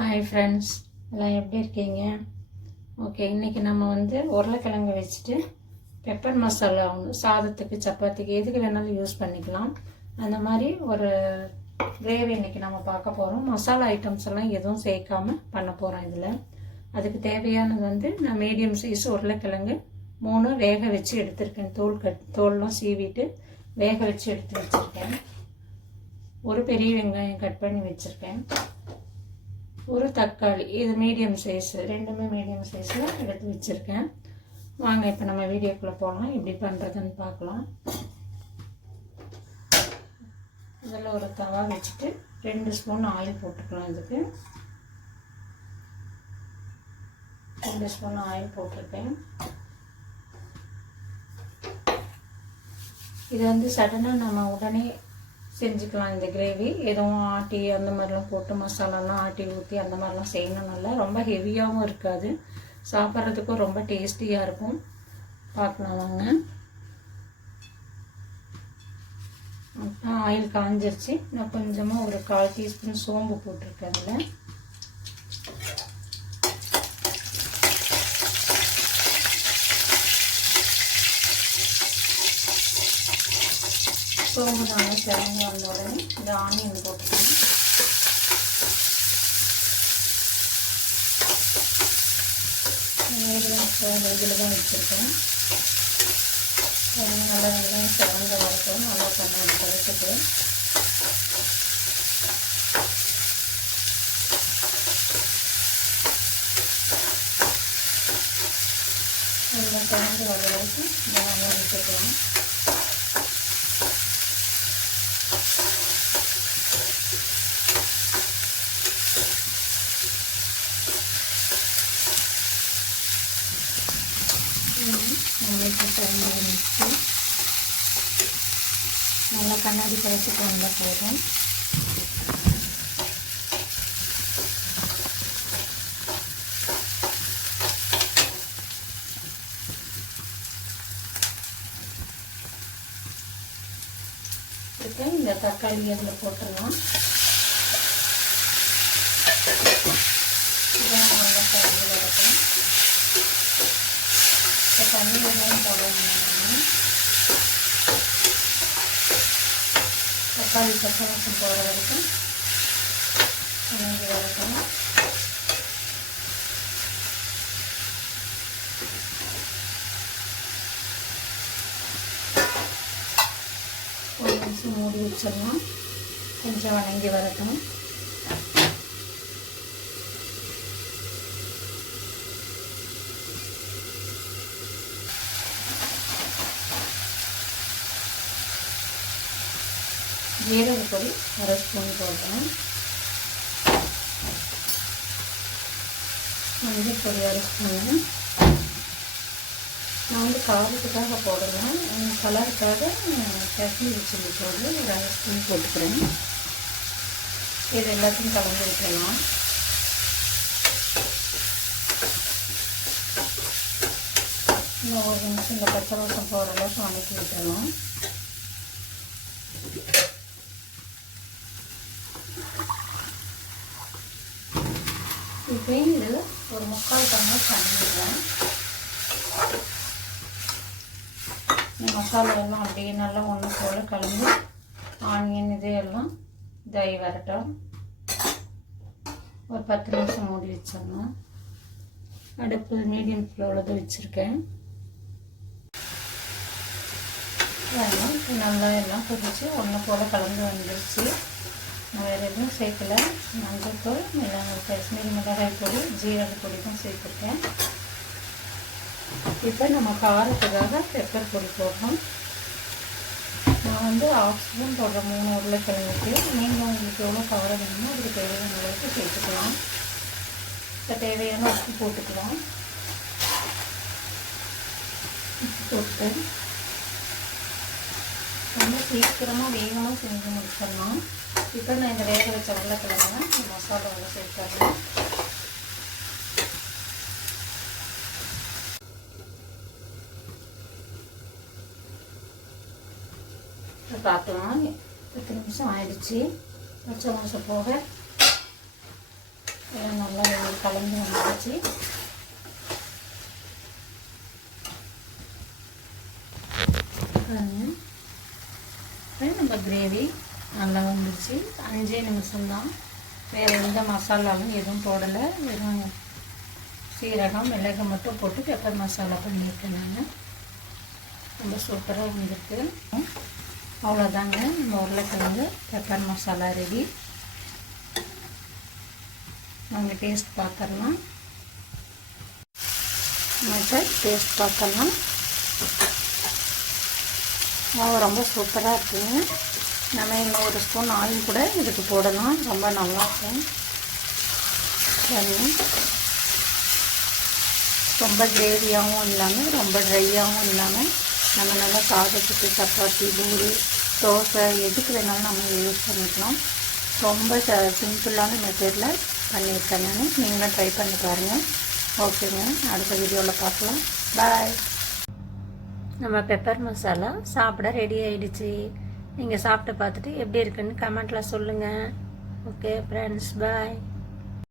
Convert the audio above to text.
Hi friends, எல்லாம் எப்படி இருக்கீங்க? ஓகே, இன்றைக்கி நம்ம உருளைக்கிழங்கு வச்சுட்டு பெப்பர் மசாலா சாதத்துக்கு சப்பாத்திக்கு எதுக்கு வேணாலும் யூஸ் பண்ணிக்கலாம். அந்த மாதிரி ஒரு கிரேவி இன்றைக்கி நம்ம பார்க்க போகிறோம். மசாலா ஐட்டம்ஸ் எல்லாம் எதுவும் சேர்க்காமல் பண்ண போகிறோம். இதில் அதுக்கு தேவையானது நான் மீடியம் சைஸ் உருளைக்கிழங்கு 3 வேக வச்சு எடுத்திருக்கேன். தோல்லாம் சீவிட்டு வேக வச்சு எடுத்து வச்சுருக்கேன். ஒரு பெரிய வெங்காயம் கட் பண்ணி வச்சுருக்கேன். ஒரு தக்காளி, இது மீடியம் சைஸ், ரெண்டுமே மீடியம் சைஸில் எடுத்து வச்சுருக்கேன். வாங்க இப்போ நம்ம வீடியோக்குள்ளே போகலாம். எப்படி பண்ணுறதுன்னு பார்க்கலாம். இதில் ஒரு தவா வச்சுட்டு 2 ஸ்பூன் ஆயில் போட்டுக்கலாம். இதுக்கு 2 ஸ்பூன் ஆயில் போட்டிருக்கேன். இது சடனாக நம்ம உடனே செஞ்சுக்கலாம். இந்த கிரேவி எதுவும் ஆட்டி அந்த மாதிரிலாம் போட்டு மசாலாலாம் ஆட்டி ஊற்றி அந்த மாதிரிலாம் செய்யணும்னால ரொம்ப ஹெவியாகவும் இருக்காது, சாப்பிட்றதுக்கும் ரொம்ப டேஸ்டியாக இருக்கும். பார்க்கலாம் வாங்க. ஆயில் காஞ்சிருச்சு. நான் கொஞ்சமாக ஒரு 1/4 டீஸ்பூன் சோம்பு போட்டிருக்கேன். அதில் சோம்பு நல்லா சிறந்து வந்த உடனே இந்த ஆனியன் போட்டுக்கணும். இதில் தான் வச்சுருக்கேன். நல்லா வெங்காயம் சிறந்த வரைக்கும் நல்லா பண்ண குறைச்சிட்டு நல்லா சிறந்து வர வரைக்கும் நல்லா விட்டுக்கலாம். நல்லா கண்ணாடி கழிச்சுட்டு வந்தால் போதும். இப்போ இந்த தக்காளி அதில் போட்டுடலாம். இதான் நல்லா கலந்து வரணும். இப்போ தண்ணி வெங்காயம் போடணும். தக்காளி பச்சை வாசம் போகிற வரைக்கும் வதங்கி வரட்டும். ஒரு நிமிஷம் மூடி வச்சிடலாம். கொஞ்சம் வதங்கி வரட்டும். ஜீரக பொடி 1/2 ஸ்பூன் போடுறேன். மஞ்சள் பொடி 1/2 ஸ்பூனு. நான் காரத்துக்காக போடுறேன். கலருக்காக காஷ்மீரி சில்லி பவுடர் ஒரு 1/2 ஸ்பூன் போட்டுக்கிறேன். இது எல்லாத்தையும் கலந்து விட்டுடலாம். இன்னும் ஒரு நிமிஷம் இந்த பச்சை வாசம் போகிற அளவுக்கு வதக்கி விட்டுடலாம். இப்போ இதில் ஒரு 3/4 டம்ளர் தண்ணி விடுறேன். இந்த மசாலா எல்லாம் அப்படியே நல்லா ஒன்று போல் கலந்து ஆனியன் இதையெல்லாம் இதாகி வரட்டும். ஒரு 10 நிமிஷம் மூடி வச்சிடணும். அடுப்பு மீடியம் ஃப்ளேவில் தான் வச்சுருக்கேன். நல்லா எல்லாம் கொதிச்சு ஒன்று போல் கலந்து வந்துருச்சு. நான் வேறு எதுவும் சேர்க்கல. மஞ்சள்தூள், காஷ்மீரி மிளகாய் பொடி, ஜீரக பொடி தான் சேர்த்துருக்கேன். இப்போ நம்ம காரத்துக்காக பெப்பர் பொடி போடுறோம். நான் 1/2 ஸ்பூன் போடுறேன் 3 உருளைக்கிழங்குக்கு. நீங்கள் உங்களுக்கு எவ்வளோ காரம் வேணுமோ அதுக்கு தேவையான அளவுக்கு சேர்த்துக்கலாம். இப்போ தேவையான உப்பு போட்டுக்கலாம். உப்பு போட்டு ரொம்ப சீக்கிரமாக வேகமாக செஞ்சு முடிச்சிடலாம். இப்போ நான் இந்த வேக வச்ச உருளைக்கிழங்கு இந்த மசாலாவில் சேர்த்துறேன். பார்க்கலாம். 10 நிமிஷம் ஆயிடுச்சு. பச்சை வாசம் போக எல்லாம் நல்லா கலந்து வந்துடுச்சு. நம்ம கிரேவி நல்லா வந்துடுச்சு. 5 நிமிஷம்தான். வேறு எந்த மசாலாவும் எதுவும் போடலை. வெறும் சீரகம் மிளகு மட்டும் போட்டு பெப்பர் மசாலா பண்ணியிருக்கேன் நான். ரொம்ப சூப்பராக வந்துருக்கு. அவ்வளோதாங்க, நம்ம உருளைக்கிழங்கு பெப்பர் மசாலா ரெடி. நாங்கள் டேஸ்ட் பார்த்துடலாம். டேஸ்ட் பார்க்கலாம். ரொம்ப சூப்பராக இருக்குங்க. நம்ம இன்னும் ஒரு ஸ்பூன் ஆயில் கூட இதுக்கு போடலாம். ரொம்ப நல்லாயிருக்கும். சரி, ரொம்ப கிரேவியாகவும் இல்லாமல் ரொம்ப ட்ரையாகவும் இல்லாமல் நம்ம நல்லா சாதத்துக்கு சப்பாத்தி பூரி தோசை எதுக்கு வேணாலும் நம்ம யூஸ் பண்ணிக்கலாம். ரொம்ப சிம்பிளான மெத்தடில் பண்ணியிருக்கேன் நான். நீங்களும் ட்ரை பண்ணி பாருங்கள். ஓகேங்க, அடுத்த வீடியோவில் பார்க்கலாம். பாய். நம்ம பெப்பர் மசாலா சாப்பிட ரெடி ஆகிடுச்சு. நீங்கள் சாப்பிட்டு பார்த்துட்டு எப்படி இருக்குன்னு கமெண்ட்டில் சொல்லுங்கள். ஓகே ஃப்ரெண்ட்ஸ், பாய்.